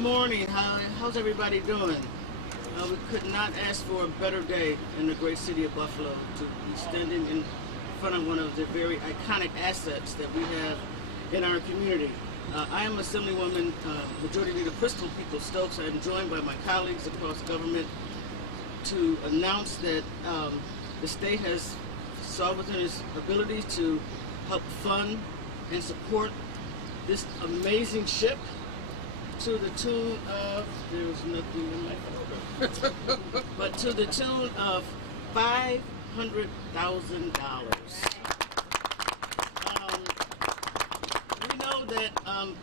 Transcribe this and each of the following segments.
morning. How's everybody doing? We could not ask for a better day in the great city of Buffalo to be standing in front of one of the very iconic assets that we have in our community. I am Assemblywoman Majority Leader Crystal Stokes. I am joined by my colleagues across government to announce that the state has saw within its ability to help fund and support this amazing ship to the tune of, there's nothing in my folder, but to the tune of $500,000. We know that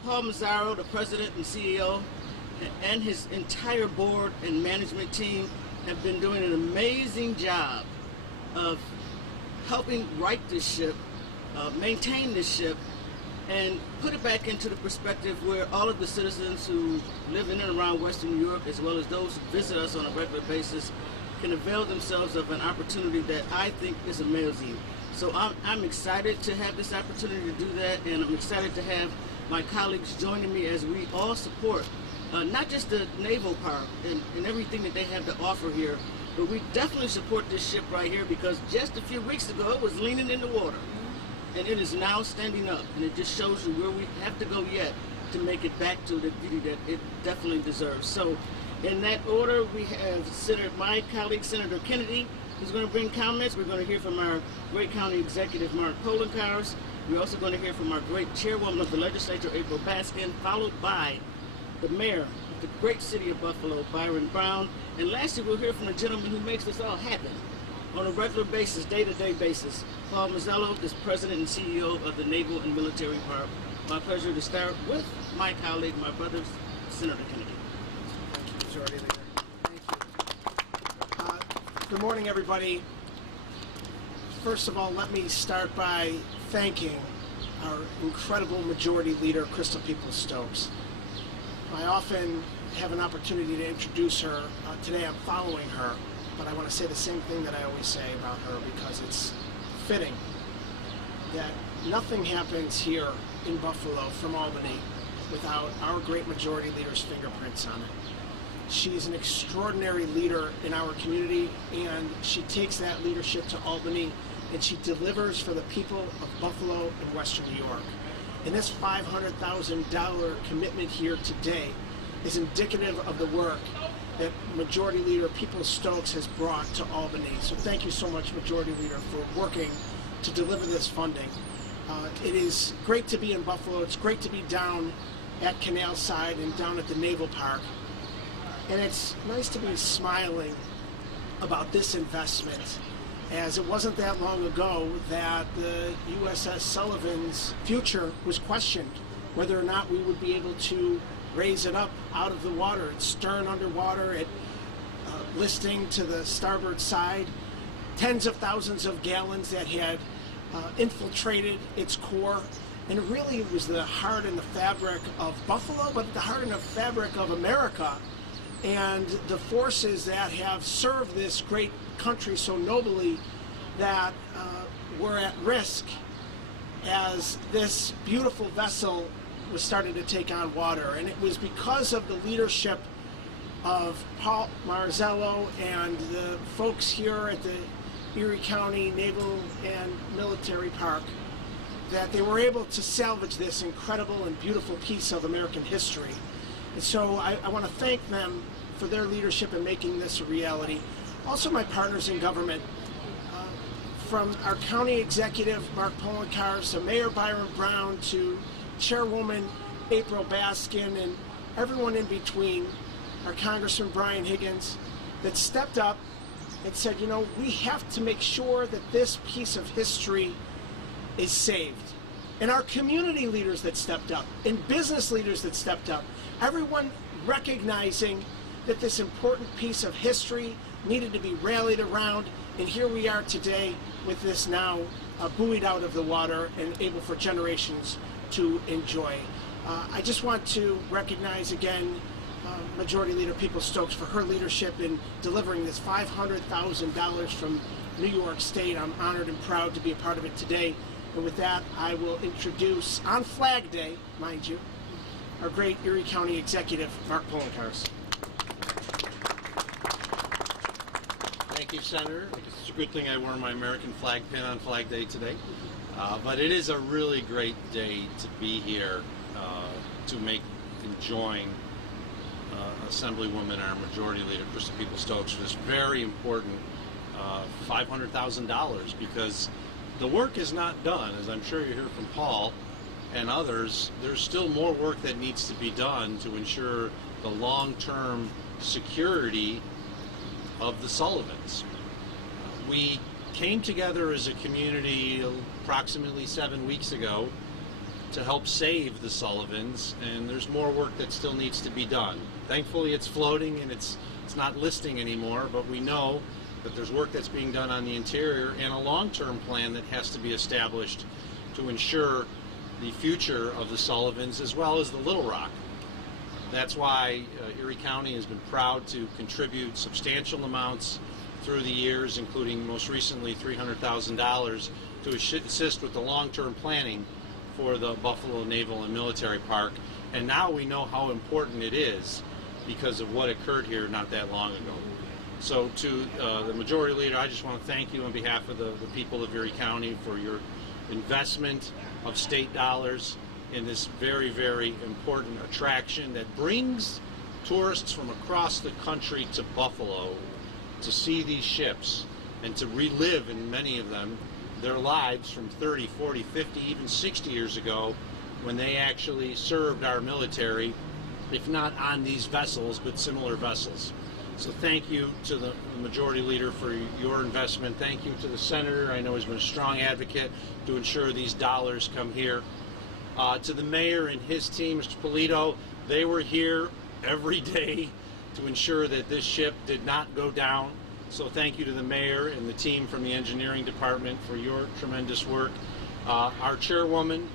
Paul Mazzaro, the president and CEO, and his entire board and management team have been doing an amazing job of helping right this ship, maintain this ship, and put it back into the perspective where all of the citizens who live in and around Western New York, as well as those who visit us on a regular basis, can avail themselves of an opportunity that I think is amazing. So I'm excited to have this opportunity to do that, and I'm excited to have my colleagues joining me as we all support not just the naval part and everything that they have to offer here, but we definitely support this ship right here, because just a few weeks ago it was leaning in the water. And it is now standing up, and it just shows you where we have to go yet to make it back to the beauty that it definitely deserves. So in that order, we have my colleague, Senator Kennedy, who's going to bring comments. We're going to hear from our great county executive, Mark Poloncarz. We're also going to hear from our great chairwoman of the legislature, April Baskin, followed by the mayor of the great city of Buffalo, Byron Brown. And lastly, we'll hear from the gentleman who makes this all happen on a regular basis, day-to-day basis. Paul Mazzaro is president and CEO of the Naval and Military Park. My pleasure to start with my colleague, my brother, Senator Kennedy. Majority Leader. Thank you. Good morning, everybody. First of all, let me start by thanking our incredible Majority Leader, Crystal Stokes. I often have an opportunity to introduce her. Today I'm following her, but I want to say the same thing that I always say about her, because it's fitting that nothing happens here in Buffalo from Albany without our great Majority Leader's fingerprints on it. She's an extraordinary leader in our community, and she takes that leadership to Albany, and she delivers for the people of Buffalo and Western New York. And this $500,000 commitment here today is indicative of the work that Majority Leader Stokes has brought to Albany. So thank you so much, Majority Leader, for working to deliver this funding. It is great to be in Buffalo. It's great to be down at Canal Side and down at the Naval Park. And it's nice to be smiling about this investment, as it wasn't that long ago that the USS Sullivans' future was questioned, whether or not we would be able to raise it up out of the water. It's stern underwater, it listing to the starboard side, tens of thousands of gallons that had infiltrated its core. And it really was the heart and the fabric of Buffalo, but the heart and the fabric of America, and the forces that have served this great country so nobly that were at risk as this beautiful vessel was starting to take on water. And it was because of the leadership of Paul Marzullo and the folks here at the Erie County Naval and Military Park that they were able to salvage this incredible and beautiful piece of American history. And so I want to thank them for their leadership in making this a reality. Also my partners in government, from our county executive, Mark Poloncarz, to Mayor Byron Brown, to Chairwoman April Baskin, and everyone in between, our Congressman Brian Higgins, that stepped up and said, you know, we have to make sure that this piece of history is saved. And our community leaders that stepped up, and business leaders that stepped up, everyone recognizing that this important piece of history needed to be rallied around, and here we are today with this now buoyed out of the water and able for generations to enjoy. I just want to recognize again Majority Leader Stokes for her leadership in delivering this $500,000 from New York State. I'm honored and proud to be a part of it today. And with that, I will introduce, on Flag Day, mind you, our great Erie County Executive, Mark Poloncarz. Thank you, Senator. It's a good thing I wore my American flag pin on Flag Day today. But it is a really great day to be here to make and join Assemblywoman, our Majority Leader, Crystal Stokes, for this very important $500,000, because the work is not done. As I'm sure you hear from Paul and others, there's still more work that needs to be done to ensure the long-term security of the Sullivans. We came together as a community approximately 7 weeks ago to help save the Sullivans, and there's more work that still needs to be done. Thankfully, it's floating and it's not listing anymore, but we know that there's work that's being done on the interior and a long-term plan that has to be established to ensure the future of the Sullivans as well as the Little Rock. That's why Erie County has been proud to contribute substantial amounts through the years, including most recently $300,000 to assist with the long-term planning for the Buffalo Naval and Military Park. And now we know how important it is because of what occurred here not that long ago. So to the Majority Leader, I just want to thank you on behalf of the people of Erie County for your investment of state dollars in this very, very important attraction that brings tourists from across the country to Buffalo to see these ships and to relive, in many of them, their lives from 30, 40, 50, even 60 years ago when they actually served our military, if not on these vessels, but similar vessels. So thank you to the Majority Leader for your investment. Thank you to the Senator. I know he's been a strong advocate to ensure these dollars come here. To the Mayor and his team, Mr. Polito, they were here every day to ensure that this ship did not go down. So thank you to the Mayor and the team from the Engineering Department for your tremendous work. Our Chairwoman,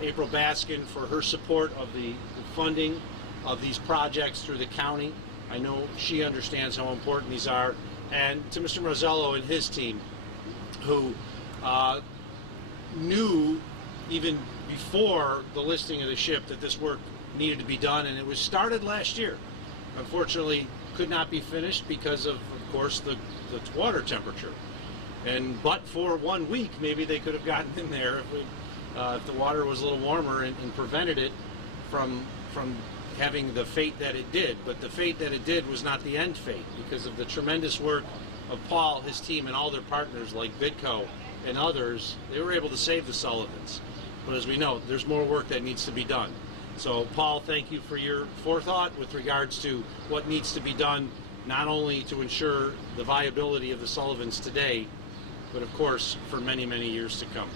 April Baskin, for her support of the funding of these projects through the county. I know she understands how important these are. And to Mr. Marzello and his team, who knew even before the listing of the ship that this work needed to be done, and it was started last year. Unfortunately, could not be finished because of course, the water temperature. But for 1 week, maybe they could have gotten in there if the water was a little warmer and prevented it from having the fate that it did. But the fate that it did was not the end fate, because of the tremendous work of Paul, his team, and all their partners like Bidco and others. They were able to save the Sullivans. But as we know, there's more work that needs to be done. So Paul, thank you for your forethought with regards to what needs to be done, not only to ensure the viability of the Sullivans today, but of course for many, many years to come.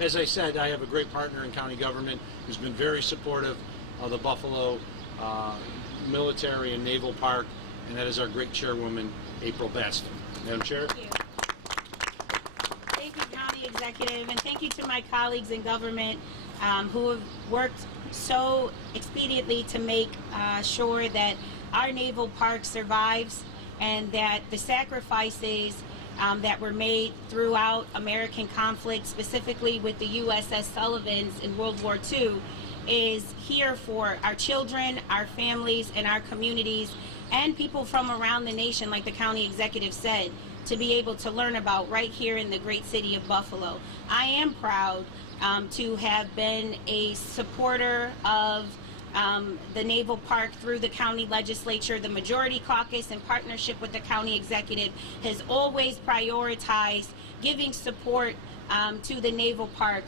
As I said, I have a great partner in county government who's been very supportive of the Buffalo Military and Naval Park, and that is our great Chairwoman, April Baskin. Madam Chair. Thank you. Thank you, County Executive, and thank you to my colleagues in government who have worked so expediently to make sure that our naval park survives, and that the sacrifices that were made throughout American conflict, specifically with the USS Sullivans in World War II, is here for our children, our families, and our communities, and people from around the nation, like the county executive said, to be able to learn about right here in the great city of Buffalo. I am proud to have been a supporter of the Naval Park through the county legislature. The Majority Caucus, in partnership with the county executive, has always prioritized giving support to the Naval Park.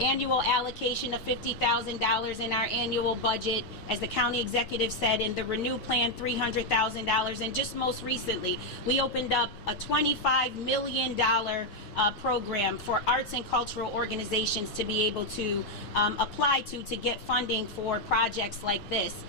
Annual allocation of $50,000 in our annual budget, as the county executive said, in the Renew Plan $300,000, and just most recently we opened up a $25 million program for arts and cultural organizations to be able to apply to get funding for projects like this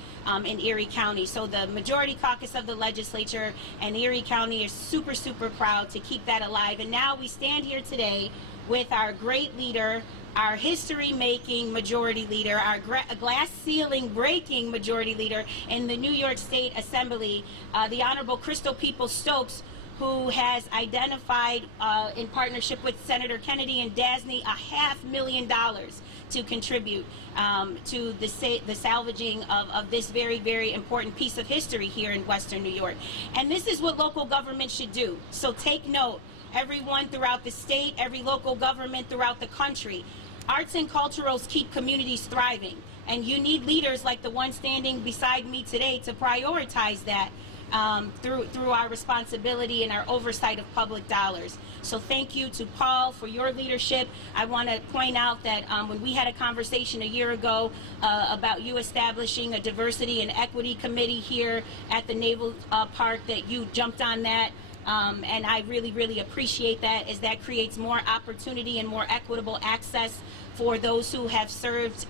in Erie County. So the Majority Caucus of the legislature and Erie County is super, super proud to keep that alive. And now we stand here today with our great leader, our history-making Majority Leader, our glass ceiling-breaking Majority Leader in the New York State Assembly, the Honorable Crystal Stokes, who has identified, in partnership with Senator Kennedy and Dasney, $500,000 to contribute to the salvaging of this very, very important piece of history here in Western New York. And this is what local government should do. So take note, everyone throughout the state, every local government throughout the country. Arts and culturals keep communities thriving, and you need leaders like the one standing beside me today to prioritize that through our responsibility and our oversight of public dollars. So thank you to Paul for your leadership. I want to point out that when we had a conversation a year ago about you establishing a diversity and equity committee here at the Naval Park, that you jumped on that. And I really, really appreciate that, as that creates more opportunity and more equitable access for those who have served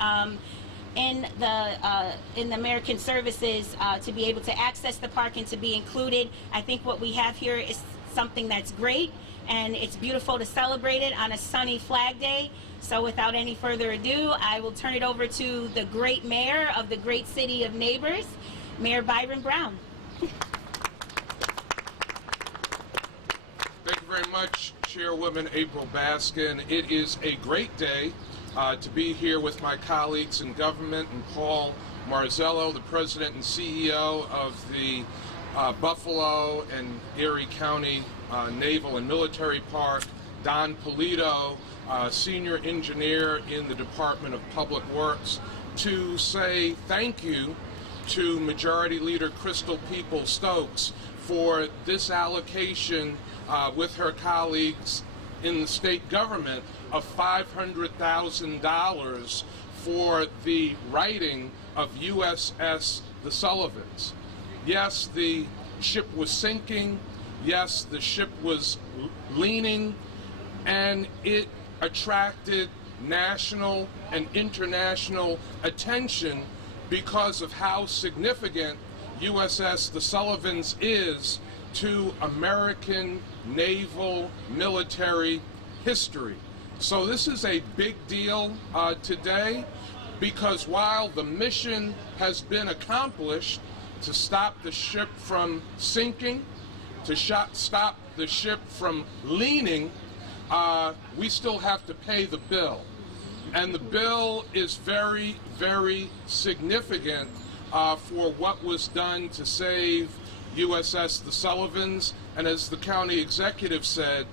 in the American services to be able to access the park and to be included. I think what we have here is something that's great, and it's beautiful to celebrate it on a sunny Flag Day. So without any further ado, I will turn it over to the great mayor of the great city of Neighbors, Mayor Byron Brown. Thank you very much, Chairwoman April Baskin. It is a great day to be here with my colleagues in government and Paul Marzello, the President and CEO of the Buffalo and Erie County Naval and Military Park, Don Polito, Senior Engineer in the Department of Public Works, to say thank you to Majority Leader Crystal Peoples-Stokes for this allocation with her colleagues in the state government of $500,000 for the righting of USS The Sullivans. Yes, the ship was sinking. Yes, the ship was leaning, and it attracted national and international attention because of how significant USS The Sullivans is to American naval military history. So this is a big deal today, because while the mission has been accomplished to stop the ship from sinking, to stop the ship from leaning, we still have to pay the bill. And the bill is very, very significant for what was done to save USS The Sullivans, and as the county executive said,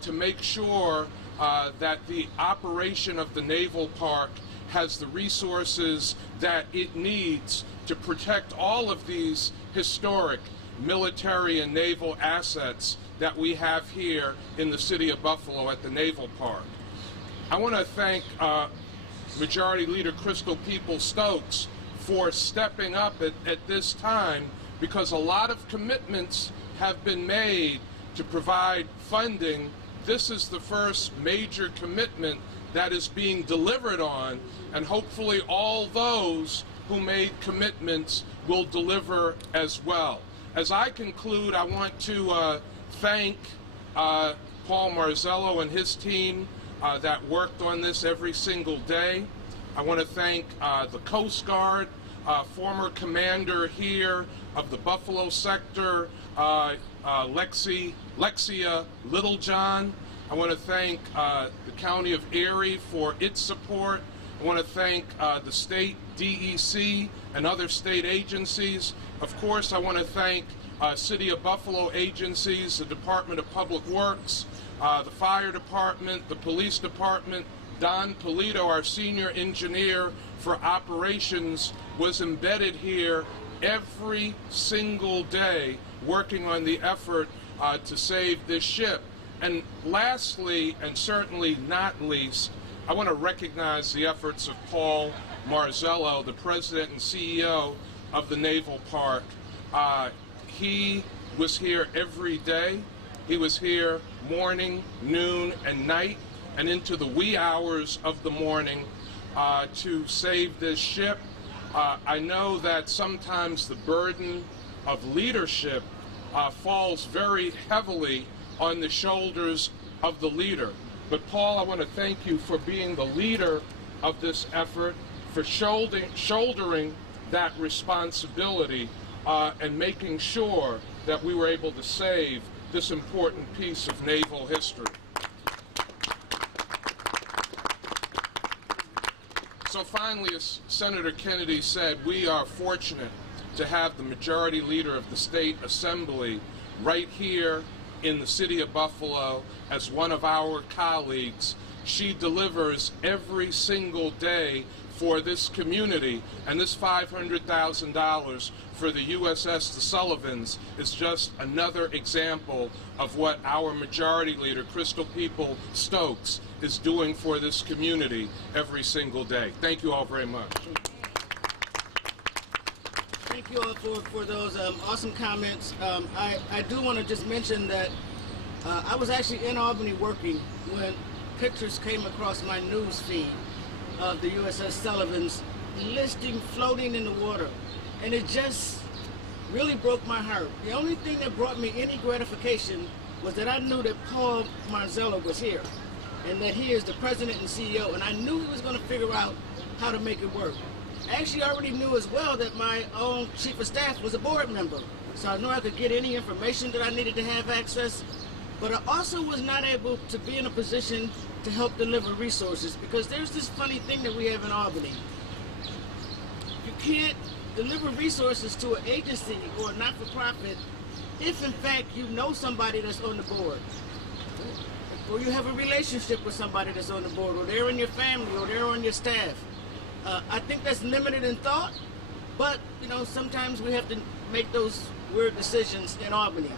to make sure that the operation of the Naval Park has the resources that it needs to protect all of these historic military and naval assets that we have here in the city of Buffalo at the Naval Park. I want to thank Majority Leader Crystal Peoples-Stokes for stepping up at this time, because a lot of commitments have been made to provide funding. This is the first major commitment that is being delivered on, and hopefully all those who made commitments will deliver as well. As I conclude, I want to thank Paul Marzello and his team that worked on this every single day. I want to thank the Coast Guard, former commander here of the Buffalo sector, Lexia Littlejohn. I want to thank the County of Erie for its support. I want to thank the state DEC and other state agencies. Of course, I want to thank City of Buffalo agencies, the Department of Public Works, the Fire Department, the Police Department. Don Polito, our senior engineer for operations, was embedded here every single day working on the effort to save this ship. And lastly, and certainly not least, I want to recognize the efforts of Paul Marzello, the president and CEO of the Naval Park. He was here every day. He was here morning, noon, and night, and into the wee hours of the morning to save this ship. I know that sometimes the burden of leadership falls very heavily on the shoulders of the leader. But Paul, I want to thank you for being the leader of this effort, for shouldering that responsibility and making sure that we were able to save this important piece of naval history. So finally, as Senator Kennedy said, we are fortunate to have the majority leader of the state assembly right here in the city of Buffalo as one of our colleagues. She delivers every single day for this community, and this $500,000 for the USS The Sullivans is just another example of what our majority leader, Crystal People Stokes, is doing for this community every single day. Thank you all very much. Thank you all for those awesome comments. I do want to just mention that I was actually in Albany working when pictures came across my news feed of the USS Sullivans listing floating in the water. And it just really broke my heart. The only thing that brought me any gratification was that I knew that Paul Marzullo was here and that he is the president and CEO, and I knew he was going to figure out how to make it work. I actually already knew as well that my own chief of staff was a board member, so I knew I could get any information that I needed to have access, but I also was not able to be in a position to help deliver resources, because there's this funny thing that we have in Albany. You can't deliver resources to an agency or a not-for-profit if in fact you know somebody that's on the board, or you have a relationship with somebody that's on the board, or they're in your family, or they're on your staff. I think that's limited in thought, but you know, sometimes we have to make those weird decisions in Albany.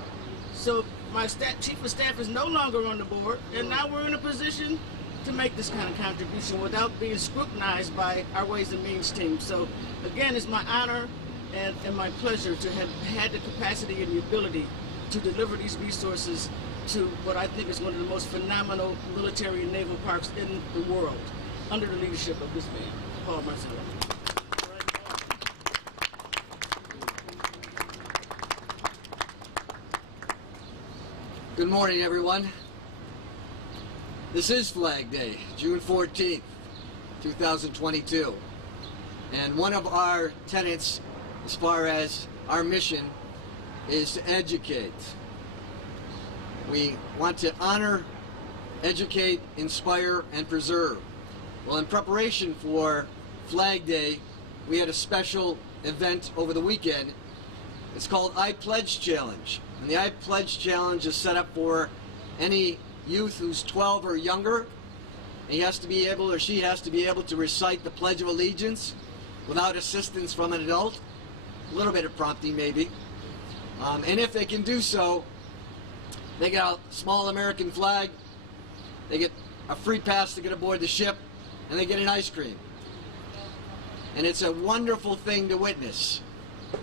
So my chief of staff is no longer on the board, and now we're in a position to make this kind of contribution without being scrutinized by our Ways and Means team. So again, it's my honor and my pleasure to have had the capacity and the ability to deliver these resources to what I think is one of the most phenomenal military and naval parks in the world, under the leadership of this man, Paul Marzullo. Good morning, everyone. This is Flag Day, June 14th, 2022. And one of our tenets, as far as our mission, is to educate. We want to honor, educate, inspire, and preserve. Well, in preparation for Flag Day, we had a special event over the weekend. It's called I Pledge Challenge. And the I Pledge Challenge is set up for any youth who's 12 or younger. He has to be able, or she has to be able, to recite the Pledge of Allegiance without assistance from an adult. A little bit of prompting, maybe. And if they can do so, they get a small American flag, they get a free pass to get aboard the ship, and they get an ice cream. And it's a wonderful thing to witness,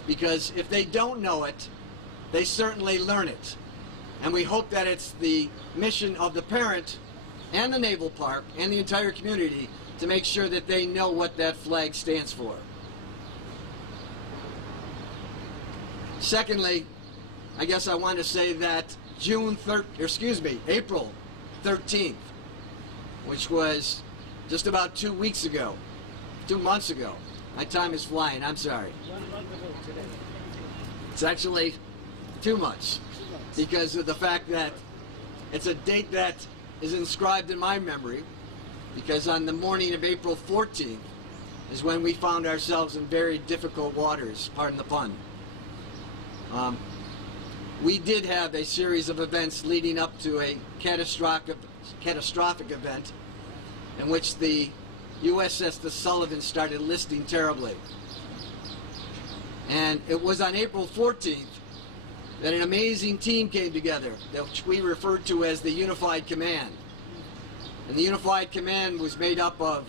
because if they don't know it, they certainly learn it. And we hope that it's the mission of the parent and the Naval Park and the entire community to make sure that they know what that flag stands for. Secondly, I guess I want to say that April 13th, which was just about 2 weeks ago, 2 months ago. My time is flying, I'm sorry. 1 month ago today. It's actually 2 months, because of the fact that it's a date that is inscribed in my memory, because on the morning of April 14th is when we found ourselves in very difficult waters, pardon the pun. We did have a series of events leading up to a catastrophic event in which the USS The Sullivans started listing terribly. And it was on April 14th that an amazing team came together, which we referred to as the Unified Command. And the Unified Command was made up of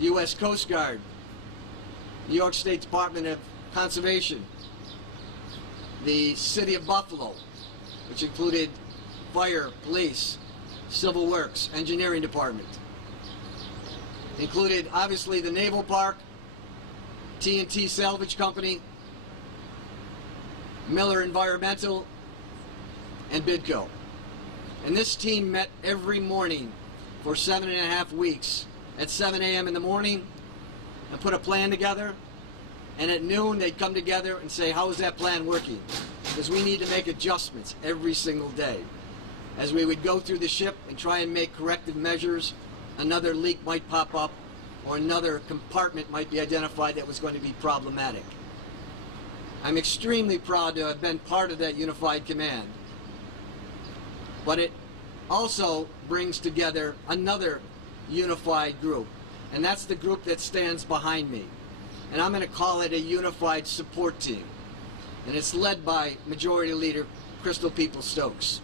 U.S. Coast Guard, New York State Department of Conservation, the City of Buffalo, which included Fire, Police, Civil Works, Engineering Department. Included, obviously, the Naval Park, TNT Salvage Company, Miller Environmental, and Bidco. And this team met every morning for 7.5 weeks at 7 a.m. in the morning and put a plan together. And at noon, they'd come together and say, how is that plan working? Because we need to make adjustments every single day. As we would go through the ship and try and make corrective measures, another leak might pop up, or another compartment might be identified that was going to be problematic. I'm extremely proud to have been part of that unified command. But it also brings together another unified group, and that's the group that stands behind me. And I'm going to call it a unified support team. And it's led by Majority Leader Crystal Peoples-Stokes.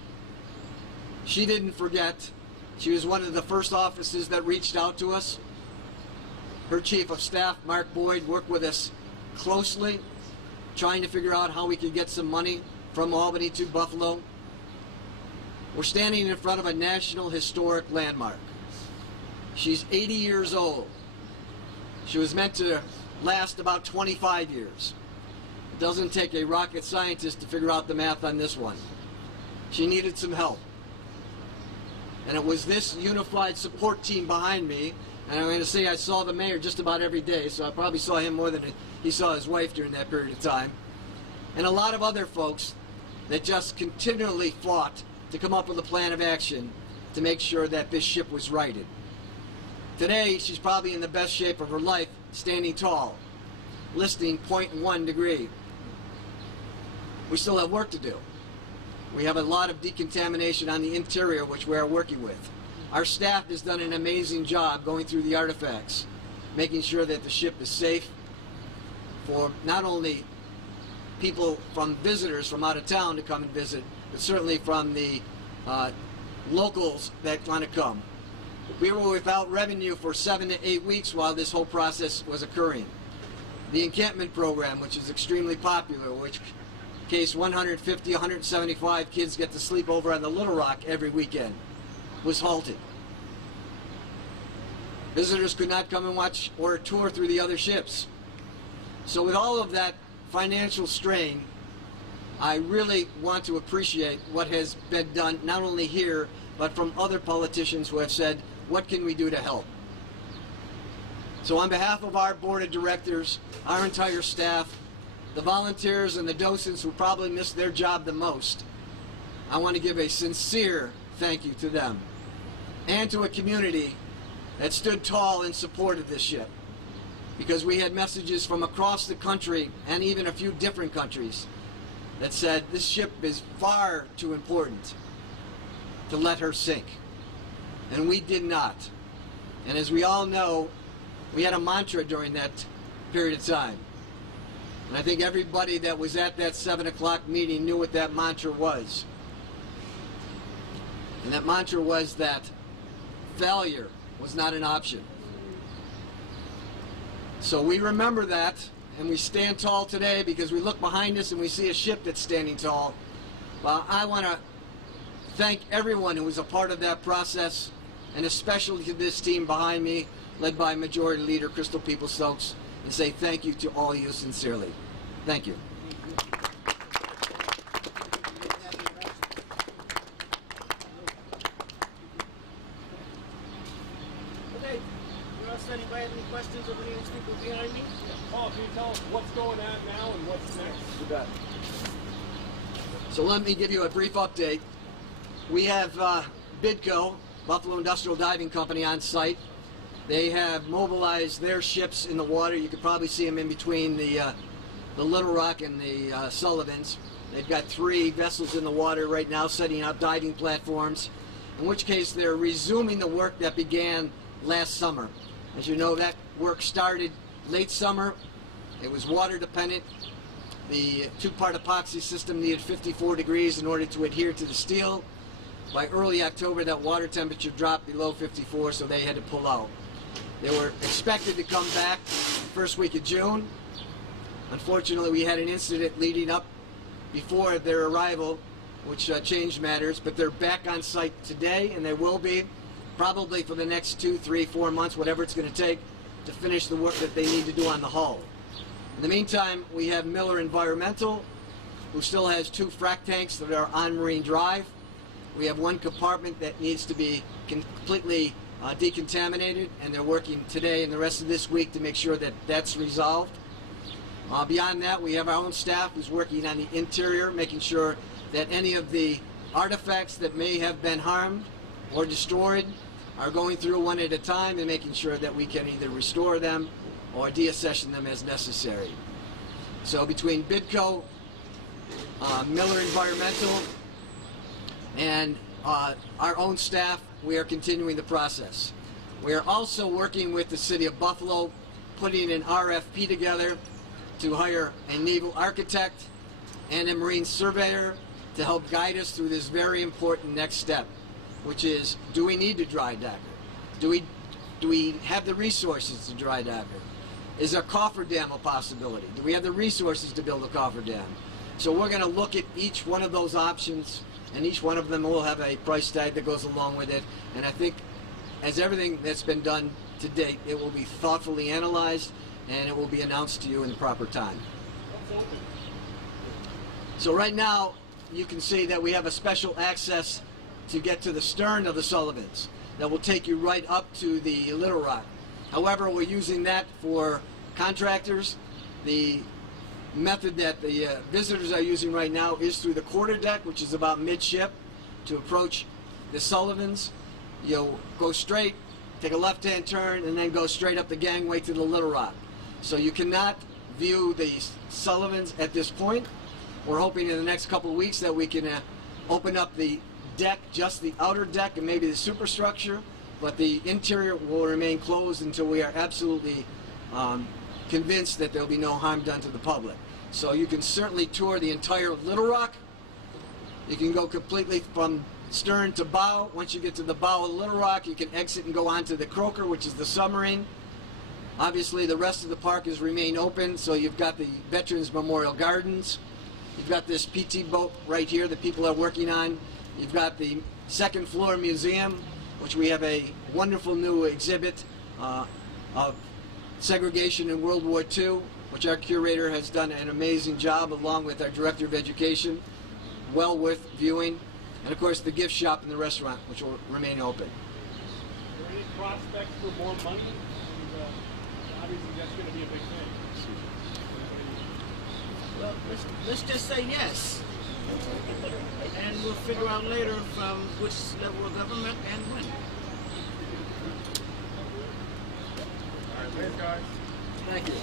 She didn't forget. She was one of the first officers that reached out to us. Her Chief of Staff, Mark Boyd, worked with us closely, trying to figure out how we could get some money from Albany to Buffalo. We're standing in front of a national historic landmark. She's 80 years old. She was meant to last about 25 years. It doesn't take a rocket scientist to figure out the math on this one. She needed some help. And it was this unified support team behind me. And I'm going to say I saw the mayor just about every day, so I probably saw him more than he saw his wife during that period of time. And a lot of other folks that just continually fought to come up with a plan of action to make sure that this ship was righted. Today, she's probably in the best shape of her life, standing tall, listing 0.1 degree. We still have work to do. We have a lot of decontamination on the interior, which we are working with. Our staff has done an amazing job going through the artifacts, making sure that the ship is safe for not only people from visitors from out of town to come and visit, but certainly from the locals that want to come. We were without revenue for 7 to 8 weeks while this whole process was occurring. The encampment program, which is extremely popular, which in case 150, 175 kids get to sleep over on the Little Rock every weekend, was halted. Visitors could not come and watch or tour through the other ships. So with all of that financial strain, I really want to appreciate what has been done, not only here, but from other politicians who have said, what can we do to help? So on behalf of our board of directors, our entire staff, the volunteers and the docents who probably missed their job the most, I want to give a sincere thank you to them and to a community that stood tall in support of this ship, because we had messages from across the country and even a few different countries that said this ship is far too important to let her sink. And we did not. And as we all know, we had a mantra during that period of time. And I think everybody that was at that 7 o'clock meeting knew what that mantra was. And that mantra was that failure was not an option. So we remember that, and we stand tall today because we look behind us and we see a ship that's standing tall. Well, I want to thank everyone who was a part of that process, and especially to this team behind me, led by Majority Leader Crystal Peoples-Stokes, and say thank you to all of you sincerely. Thank you. Okay, anybody have any questions of any of these people behind me? Paul, can you tell us what's going on now and what's next? You bet. So let me give you a brief update. We have BIDCO, Buffalo Industrial Diving Company, on site. They have mobilized their ships in the water. You could probably see them in between the Little Rock and the Sullivans. They've got 3 vessels in the water right now setting up diving platforms, in which case they're resuming the work that began last summer. As you know, that work started late summer. It was water dependent. The 2-part epoxy system needed 54 degrees in order to adhere to the steel. By early October, that water temperature dropped below 54, so they had to pull out. They were expected to come back the first week of June. Unfortunately, we had an incident leading up before their arrival, which changed matters, but they're back on site today, and they will be probably for the next 2, 3, 4 months, whatever it's going to take to finish the work that they need to do on the hull. In the meantime, we have Miller Environmental, who still has 2 frac tanks that are on marine drive. We have 1 compartment that needs to be completely decontaminated, and they're working today and the rest of this week to make sure that that's resolved. Beyond that, we have our own staff who's working on the interior, making sure that any of the artifacts that may have been harmed or destroyed are going through one at a time and making sure that we can either restore them or deaccession them as necessary. So between Bidco, Miller Environmental, and our own staff, we are continuing the process. We are also working with the City of Buffalo, putting an RFP together to hire a naval architect and a marine surveyor to help guide us through this very important next step, which is, do we need to dry dock it? Do we have the resources to dry dock it? Is a cofferdam a possibility? Do we have the resources to build a cofferdam? So we're going to look at each one of those options, and each one of them will have a price tag that goes along with it. And I think, as everything that's been done to date, it will be thoughtfully analyzed, and it will be announced to you in the proper time. So right now, you can see that we have a special access to get to the stern of the Sullivans that will take you right up to the Little Rock. However, we're using that for contractors. The method that the visitors are using right now is through the quarterdeck, which is about midship, to approach the Sullivans. You'll go straight, take a left-hand turn, and then go straight up the gangway to the Little Rock. So you cannot view the Sullivans at this point. We're hoping in the next couple of weeks that we can open up the deck, just the outer deck and maybe the superstructure, but the interior will remain closed until we are absolutely convinced that there'll be no harm done to the public. So you can certainly tour the entire Little Rock. You can go completely from stern to bow. Once you get to the bow of Little Rock, you can exit and go onto the Croaker, which is the submarine. Obviously, the rest of the park has remained open, so you've got the Veterans Memorial Gardens. You've got this PT boat right here that people are working on. You've got the second floor museum, which we have a wonderful new exhibit of segregation in World War II, which our curator has done an amazing job along with our director of education. Well worth viewing. And of course the gift shop and the restaurant, which will remain open. Are there any prospects for more money? And, obviously that's going to be a big thing. Well, let's just say yes. And we'll figure out later from which level of government and when. All right, thanks guys. Thank you.